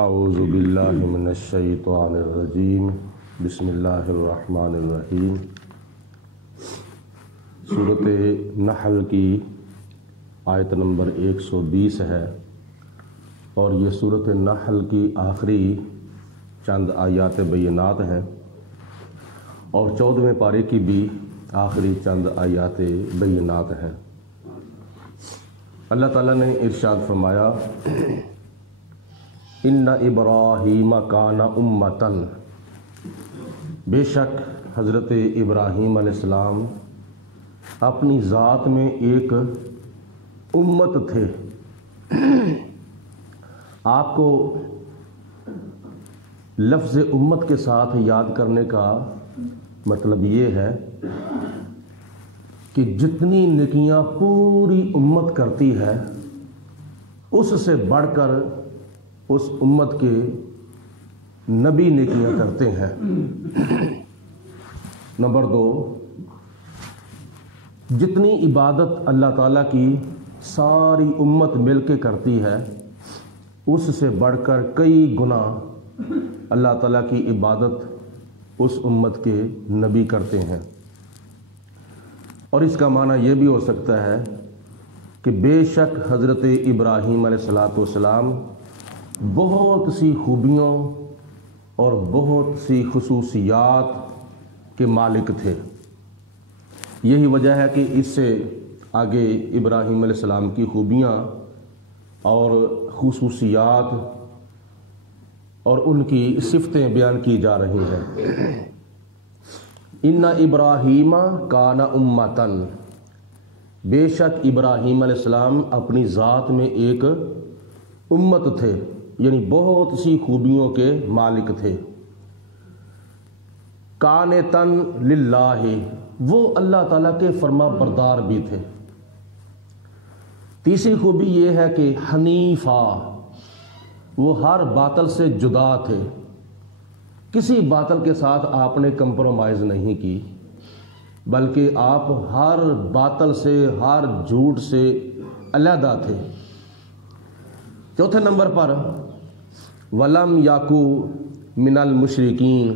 اعوذ باللہ من الشیطان الرجیم بسم اللہ الرحمن الرحیم۔ سورۃ نحل کی آیت نمبر 120 ہے اور یہ سورۃ نحل کی آخری چند آیات بینات ہیں اور 14ویں پارے کی بھی آخری چند آیات بینات ہیں۔ اللہ تعالیٰ نے ارشاد فرمایا ان ابراہیم کان امتاً، بے شک حضرت ابراہیم علیہ السلام اپنی ذات میں ایک امت تھے۔ آپ کو لفظ امت کے ساتھ یاد کرنے کا مطلب یہ ہے کہ جتنی نیکیاں پوری امت کرتی ہے اس سے بڑھ کر اس امت کے نبی نیکیاں کرتے ہیں۔ نمبر 2، جتنی عبادت اللہ تعالیٰ کی ساری امت مل کے کرتی ہے اس سے بڑھ کر کئی گنا اللہ تعالیٰ کی عبادت اس امت کے نبی کرتے ہیں۔ اور اس کا معنی یہ بھی ہو سکتا ہے کہ بے شک حضرت ابراہیم علیہ السلام بہت سی خوبیوں اور بہت سی خصوصیات کے مالک تھے۔ یہی وجہ ہے کہ اس سے آگے ابراہیم علیہ السلام کی خوبیاں اور خصوصیات اور ان کی صفتیں بیان کی جا رہی ہیں۔ ان ابراہیم کان امتاً، بے شک ابراہیم علیہ السلام اپنی ذات میں ایک امت تھے، یعنی بہت سی خوبیوں کے مالک تھے۔ قانتاً للہ، وہ اللہ تعالیٰ کے فرما بردار بھی تھے۔ تیسری خوبی یہ ہے کہ حنیفہ، وہ ہر باطل سے جدا تھے، کسی باطل کے ساتھ آپ نے کمپرومائز نہیں کی، بلکہ آپ ہر باطل سے، ہر جھوٹ سے علیحدہ تھے۔ چوتھے نمبر پر ولم یاکو من المشرکین،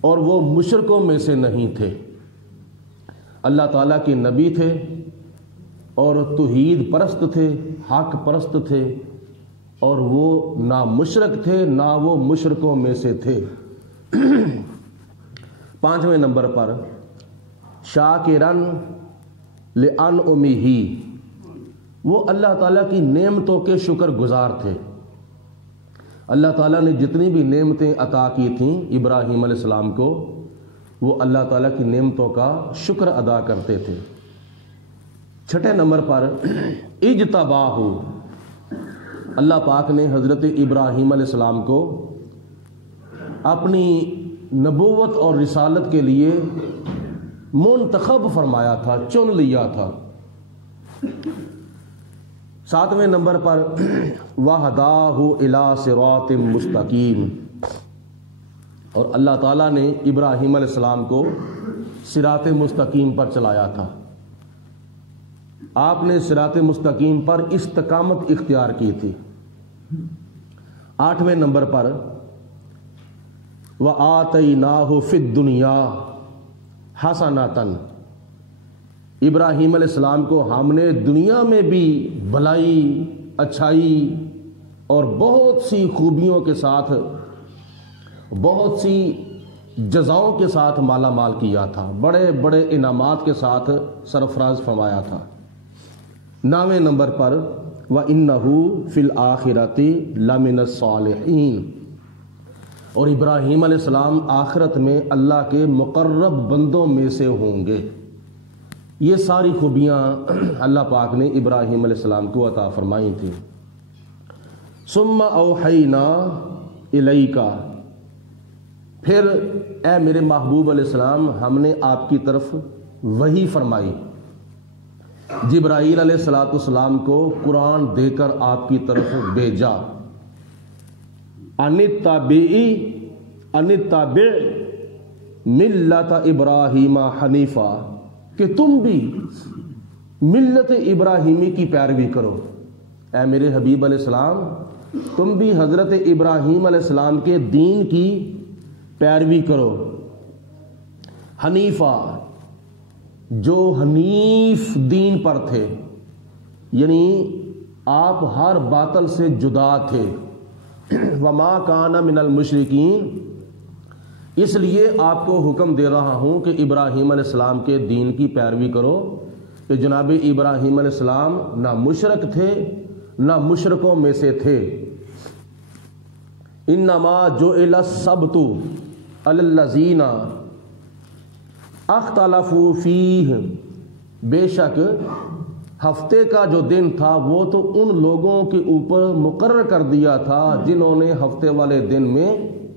اور وہ مشرکوں میں سے نہیں تھے۔ اللہ تعالیٰ کے نبی تھے اور توحید پرست تھے، حق پرست تھے، اور وہ نہ مشرک تھے نہ وہ مشرکوں میں سے تھے۔ 5ویں نمبر پر شاکرن لانعمہ، وہ اللہ تعالیٰ کی نعمتوں کے شکر گزار تھے۔ اللہ تعالیٰ نے جتنی بھی نعمتیں عطا کی تھیں ابراہیم علیہ السلام کو، وہ اللہ تعالیٰ کی نعمتوں کا شکر ادا کرتے تھے۔ 6 نمبر پر اجتباہ، اللہ پاک نے حضرت ابراہیم علیہ السلام کو اپنی نبوت اور رسالت کے لیے منتخب فرمایا تھا، چن لیا تھا۔ 7ویں نمبر پر وَهَدَاهُ إِلَىٰ صِرَاطٍ مُسْتَقِيمٍ، اور اللہ تعالیٰ نے ابراہیم علیہ السلام کو صراط مستقیم پر چلایا تھا۔ آپ نے صراط مستقیم پر استقامت اختیار کی تھی۔ 8ویں نمبر پر وَآتَيْنَاهُ فِي الدُّنْيَا حَسَنَةً، ابراہیم علیہ السلام کو ہم نے دنیا میں بھی بھلائی، اچھائی اور بہت سی خوبیوں کے ساتھ، بہت سی جزاؤں کے ساتھ مالا مال کیا تھا، بڑے بڑے انعامات کے ساتھ سرفراز فرمایا تھا۔ 9ویں نمبر پر وَإِنَّهُ فِي الْآخِرَةِ لَمِنَ الصَّالِحِينَ، اور ابراہیم علیہ السلام آخرت میں اللہ کے مقرب بندوں میں سے ہوں گے۔ یہ ساری خوبیاں اللہ پاک نے ابراہیم علیہ السلام کو عطا فرمائی تھیں۔ ثم اوحینا الیک، پھر اے میرے محبوب علیہ السلام ہم نے آپ کی طرف وحی فرمائی، جبرائیل علیہ السلام کو قرآن دے کر آپ کی طرف بھیجا۔ ان اتبع ملت ابراہیم حنیفہ، کہ تم بھی ملت ابراہیمی کی پیروی کرو۔ اے میرے حبیب علیہ السلام تم بھی حضرت ابراہیم علیہ السلام کے دین کی پیروی کرو، حنیفہ، جو حنیف دین پر تھے، یعنی آپ ہر باطل سے جدا تھے، وما کان من المشرکین، اس لیے آپ کو حکم دے رہا ہوں کہ ابراہیم علیہ السلام کے دین کی پیروی کرو کہ جناب ابراہیم علیہ السلام نہ مشرک تھے نہ مشرکوں میں سے تھے۔ انما جعل السبت علی الذین اختلفوا فیہ، بے شک ہفتے کا جو دن تھا وہ تو ان لوگوں کے اوپر مقرر کر دیا تھا جنہوں نے ہفتے والے دن میں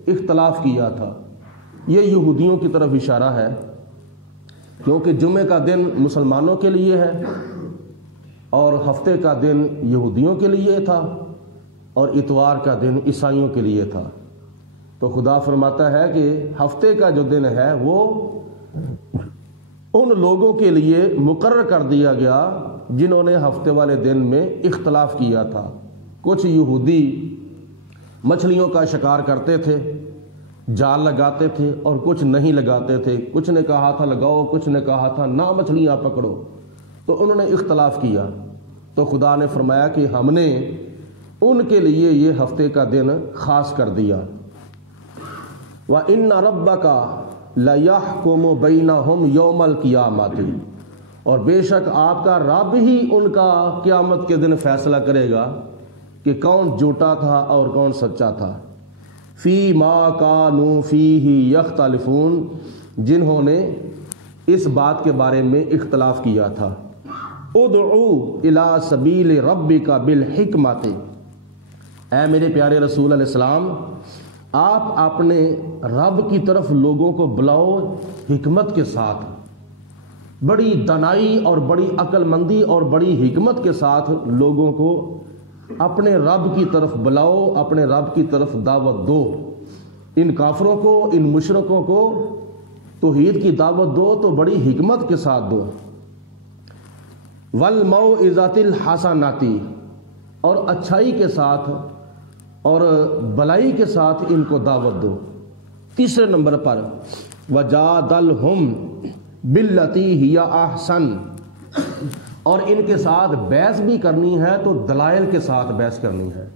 اختلاف کیا تھا۔ یہ یہودیوں کی طرف اشارہ ہے، کیونکہ جمعے کا دن مسلمانوں کے لیے ہے اور ہفتے کا دن یہودیوں کے لیے تھا اور اتوار کا دن عیسائیوں کے لیے تھا۔ تو خدا فرماتا ہے کہ ہفتے کا جو دن ہے وہ ان لوگوں کے لیے مقرر کر دیا گیا جنہوں نے ہفتے والے دن میں اختلاف کیا تھا۔ کچھ یہودی مچھلیوں کا شکار کرتے تھے، جال لگاتے تھے، اور کچھ نہیں لگاتے تھے، کچھ نے کہا تھا لگاؤ، کچھ نے کہا تھا نہ مچھلیاں پکڑو، تو انہوں نے اختلاف کیا۔ تو خدا نے فرمایا کہ ہم نے ان کے لیے یہ ہفتے کا دن خاص کر دیا۔ وَإِنَّ رَبَّكَ لَيَحْكُمُ بَيْنَهُمْ يَوْمَ الْقِيَامَةِ، اور بے شک آپ کا رب ہی ان کا قیامت کے دن فیصلہ کرے گا کہ کون جھوٹا تھا اور کون سچا تھا۔ فی ما کانوا فیہ یختلفون، جنہوں نے اس بات کے بارے میں اختلاف کیا تھا۔ ادعو الی سبیل ربک بالحکمت، اے میرے پیارے رسول علیہ السلام، آپ اپنے رب کی طرف لوگوں کو بلاؤ حکمت کے ساتھ، بڑی دانائی اور بڑی عقل مندی اور بڑی حکمت کے ساتھ لوگوں کو اپنے رب کی طرف بلاؤ، اپنے رب کی طرف دعوت دو۔ ان کافروں کو، ان مشرکوں کو توحید کی دعوت دو تو بڑی حکمت کے ساتھ دو۔ والموعظۃ الحسنۃ، اور اچھائی کے ساتھ اور بلائی کے ساتھ ان کو دعوت دو۔ تیسرے نمبر پر وجادلہم باللتی ہی احسن، اور ان کے ساتھ بحث بھی کرنی ہے تو دلائل کے ساتھ بحث کرنی ہے۔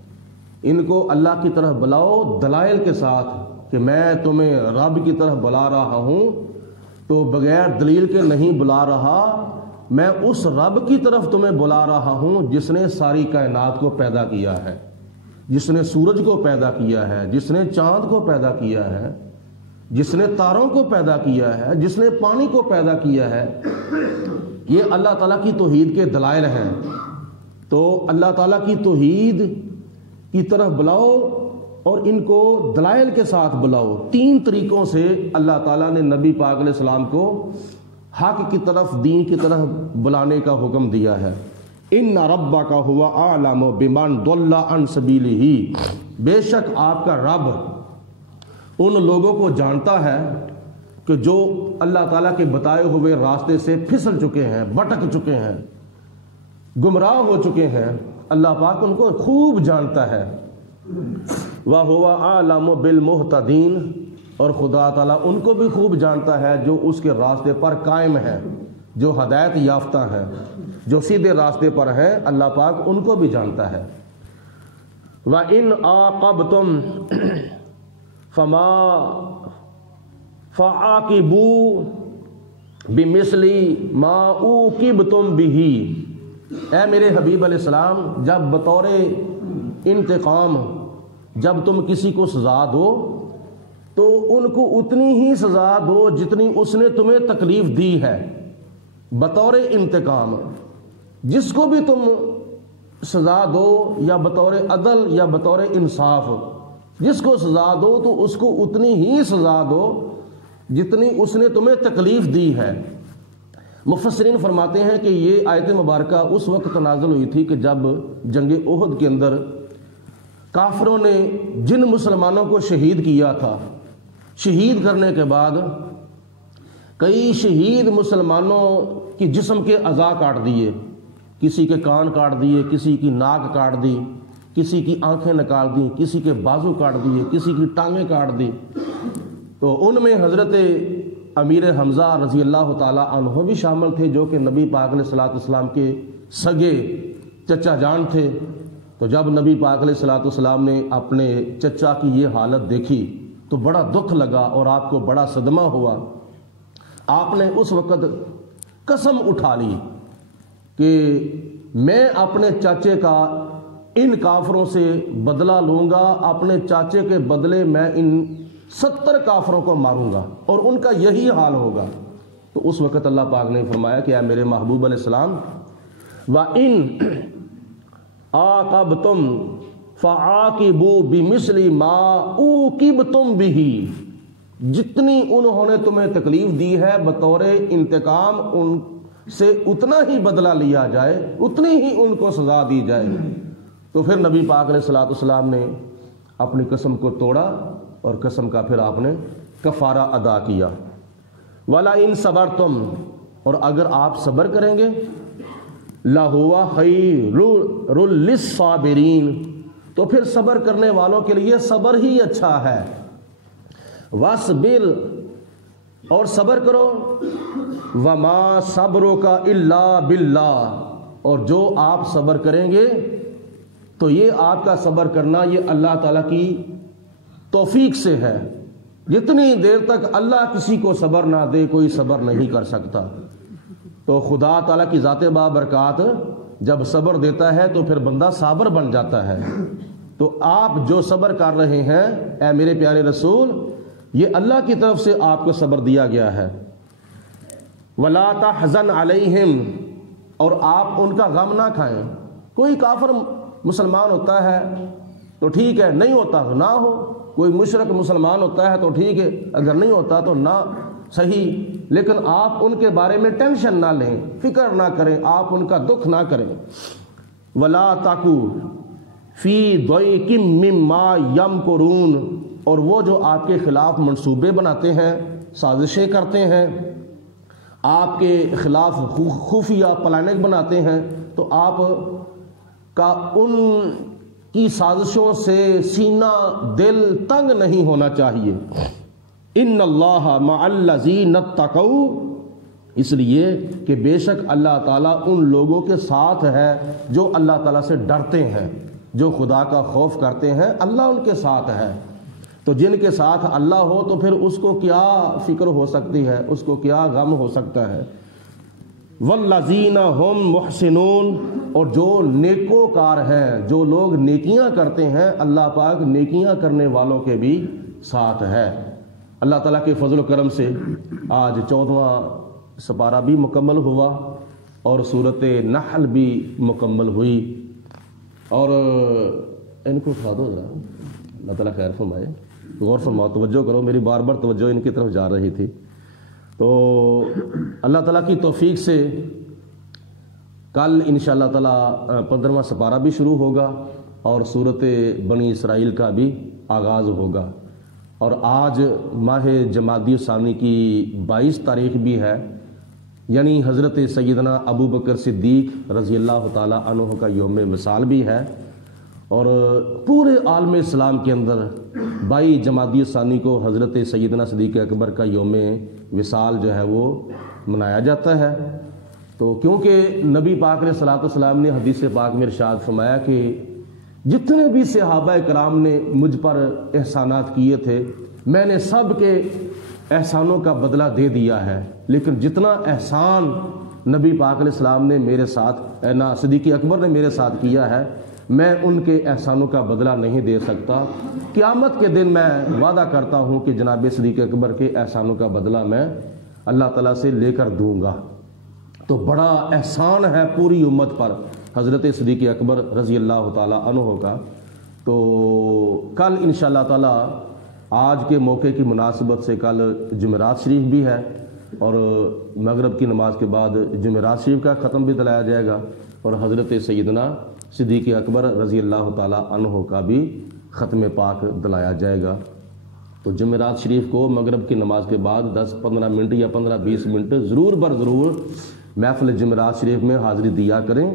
ان کو اللہ کی طرف بلاؤ دلائل کے ساتھ کہ میں تمہیں رب کی طرف بلا رہا ہوں، تو بغیر دلیل کے نہیں بلا رہا، میں اس رب کی طرف تمہیں بلا رہا ہوں جس نے ساری کائنات کو پیدا کیا ہے، جس نے سورج کو پیدا کیا ہے، جس نے چاند کو پیدا کیا ہے، جس نے تاروں کو پیدا کیا ہے، جس نے پانی کو پیدا کیا ہے۔ یہ اللہ تعالیٰ کی توحید کے دلائل ہیں۔ تو اللہ تعالیٰ کی توحید کی طرف بلاؤ اور ان کو دلائل کے ساتھ بلاؤ۔ تین طریقوں سے اللہ تعالیٰ نے نبی پاک علیہ السلام کو حق کی طرف، دین کی طرف بلانے کا حکم دیا ہے۔ ان ربک هو اعلم بمن ضل عن سبیلہ، بے شک آپ کا رب ان لوگوں کو جانتا ہے کہ جو اللہ تعالیٰ کے بتائے ہوئے راستے سے پھسل چکے ہیں، بھٹک چکے ہیں، گمراہ ہو چکے ہیں۔ اللہ پاک ان کو خوب جانتا ہے۔ وَهُوَ أَعْلَمُ بِالْمُهْتَدِينَ، اور خدا تعالیٰ ان کو بھی خوب جانتا ہے جو اس کے راستے پر قائم ہیں، جو ہدایت یافتہ ہیں، جو سیدھے راستے پر ہیں، اللہ پاک ان کو بھی جانتا ہے۔ وَإِنْ عَاقَبْتُمْ فَمَا فَعَاقِبُوا بِمِثْلِ مَا عُوقِبْتُمْ بِهِ، اے میرے حبیب علیہ السلام، جب بطور انتقام جب تم کسی کو سزا دو تو ان کو اتنی ہی سزا دو جتنی اس نے تمہیں تکلیف دی ہے، بطور انتقام۔ جس کو بھی تم سزا دو، یا بطور عدل یا بطور انصاف، جس کو سزا دو تو اس کو اتنی ہی سزا دو جتنی اس نے تمہیں تکلیف دی ہے۔ مفسرین فرماتے ہیں کہ یہ آیت مبارکہ اس وقت نازل ہوئی تھی کہ جب جنگ احد کے اندر کافروں نے جن مسلمانوں کو شہید کیا تھا، شہید کرنے کے بعد کئی شہید مسلمانوں کی جسم کے اعضاء کاٹ دیے، کسی کے کان کاٹ دیے، کسی کی ناک کاٹ دی، کسی کی آنکھیں نکال دی، کسی کے بازو کاٹ دیے، کسی کی ٹانگیں کاٹ دی۔ تو ان میں حضرت امیر حمزہ رضی اللہ تعالی عنہ بھی شامل تھے، جو کہ نبی پاک علیہ الصلوۃ والسلام کے سگے چچا جان تھے۔ تو جب نبی پاک علیہ الصلوۃ والسلام نے اپنے چچا کی یہ حالت دیکھی تو بڑا دکھ لگا اور آپ کو بڑا صدمہ ہوا۔ آپ نے اس وقت قسم اٹھا لی کہ میں اپنے چاچے کا ان کافروں سے بدلہ لوں گا، اپنے چاچے کے بدلے میں ان 70 کافروں کو ماروں گا اور ان کا یہی حال ہوگا۔ تو اس وقت اللہ پاک نے فرمایا کہ اے میرے محبوب علیہ السلام، وَإِنْ عَاقَبْتُمْ فَعَاقِبُوا بِمِثْلِ مَا عُوقِبْتُمْ بِهِ، جتنی انہوں نے تمہیں تکلیف دی ہے بطور انتقام ان سے اتنا ہی بدلہ لیا جائے، اتنی ہی ان کو سزا دی جائے۔ تو پھر نبی پاک علیہ الصلوۃ والسلام نے اپنی قسم کو توڑا اور قسم کا پھر آپ نے کفارہ ادا کیا۔ وَلَئِن صَبَرْتُمْ، اور اگر آپ صبر کریں گے، لَهُوَ خَيْرٌ لِلصَّابِرِينَ، تو پھر صبر کرنے والوں کے لیے صبر ہی اچھا ہے۔ وَاصْبِرْ، اور صبر کرو، وَمَا صَبْرُكَ إِلَّا بِاللَّهِ، اور جو آپ صبر کریں گے تو یہ آپ کا صبر کرنا یہ اللہ تعالیٰ کی توفیق سے ہے۔ جتنی دیر تک اللہ کسی کو صبر نہ دے کوئی صبر نہیں کر سکتا۔ تو خدا تعالیٰ کی ذات بابرکات جب صبر دیتا ہے تو پھر بندہ صابر بن جاتا ہے۔ تو آپ جو صبر کر رہے ہیں اے میرے پیارے رسول، یہ اللہ کی طرف سے آپ کو صبر دیا گیا ہے۔ وَلَا تَحْزَنْ عَلَيْهِمْ، اور آپ ان کا غم نہ کھائیں۔ کوئی کافر مسلمان ہوتا ہے تو ٹھیک ہے، نہیں ہوتا تو نہ ہو۔ کوئی مشرک مسلمان ہوتا ہے تو ٹھیک ہے، اگر نہیں ہوتا تو نہ صحیح، لیکن آپ ان کے بارے میں ٹینشن نہ لیں، فکر نہ کریں، آپ ان کا دکھ نہ کریں۔ وَلَا تَكُوا فِي ضَيْقٍ مِّمَّا يَمْكُرُونَ، اور وہ جو آپ کے خلاف منصوبے بناتے ہیں، سازشیں کرتے ہیں، آپ کے خلاف خفیہ پلاننگ بناتے ہیں، تو آپ کا ان کی سازشوں سے سینہ دل تنگ نہیں ہونا چاہیے۔ ان اللہ مع الذین اتقوا، اس لیے کہ بے شک اللہ تعالیٰ ان لوگوں کے ساتھ ہے جو اللہ تعالیٰ سے ڈرتے ہیں، جو خدا کا خوف کرتے ہیں، اللہ ان کے ساتھ ہے۔ تو جن کے ساتھ اللہ ہو تو پھر اس کو کیا فکر ہو سکتی ہے، اس کو کیا غم ہو سکتا ہے۔ والذین هم محسنون، اور جو نیکوکار ہیں، جو لوگ نیکیاں کرتے ہیں، اللہ پاک نیکیاں کرنے والوں کے بھی ساتھ ہے۔ اللہ تعالیٰ کے فضل و کرم سے آج 14واں سپارہ بھی مکمل ہوا اور سورۃ نحل بھی مکمل ہوئی۔ اور ان کو اٹھا دو ذرا، اللہ تعالیٰ خیر فرمائے، غور فرماؤ، توجہ کرو، میری بار بار توجہ ان کی طرف جا رہی تھی۔ تو اللہ تعالیٰ کی توفیق سے کل انشاءاللہ تعالیٰ 15واں سپارہ بھی شروع ہوگا اور سورۃ بنی اسرائیل کا بھی آغاز ہوگا۔ اور آج ماہ جمادی الثانی کی 22 تاریخ بھی ہے، یعنی حضرت سیدنا ابو بکر صدیق رضی اللہ تعالیٰ عنہ کا یوم وصال بھی ہے۔ اور پورے عالم اسلام کے اندر 22 جمادی الثانی کو حضرت سیدنا صدیق اکبر کا یوم وصال جو ہے وہ منایا جاتا ہے۔ تو کیونکہ نبی پاک علیہ الصلوۃ والسلام نے حدیث پاک میں ارشاد فرمایا کہ جتنے بھی صحابہ کرام نے مجھ پر احسانات کیے تھے، میں نے سب کے احسانوں کا بدلہ دے دیا ہے، لیکن جتنا احسان نبی پاک علیہ السلام نے میرے ساتھ صدیق اکبر نے میرے ساتھ کیا ہے، میں ان کے احسانوں کا بدلہ نہیں دے سکتا۔ قیامت کے دن میں وعدہ کرتا ہوں کہ جناب صدیق اکبر کے احسانوں کا بدلہ میں اللہ تعالیٰ سے لے کر دوں گا۔ تو بڑا احسان ہے پوری امت پر حضرت صدیق اکبر رضی اللہ تعالیٰ عنہ کا۔ تو کل انشاءاللہ تعالیٰ آج کے موقع کی مناسبت سے کل جمعرات شریف بھی ہے اور مغرب کی نماز کے بعد جمعرات شریف کا ختم بھی دلایا جائے گا اور حضرت سیدنا صدیق اکبر رضی اللہ تعالیٰ عنہ کا بھی ختم پاک دلایا جائے گا۔ تو جمعرات شریف کو مغرب کی نماز کے بعد 10-15 منٹ یا 15-20 منٹ ضرور بر ضرور محفل جمعرات شریف میں حاضری دیا کریں۔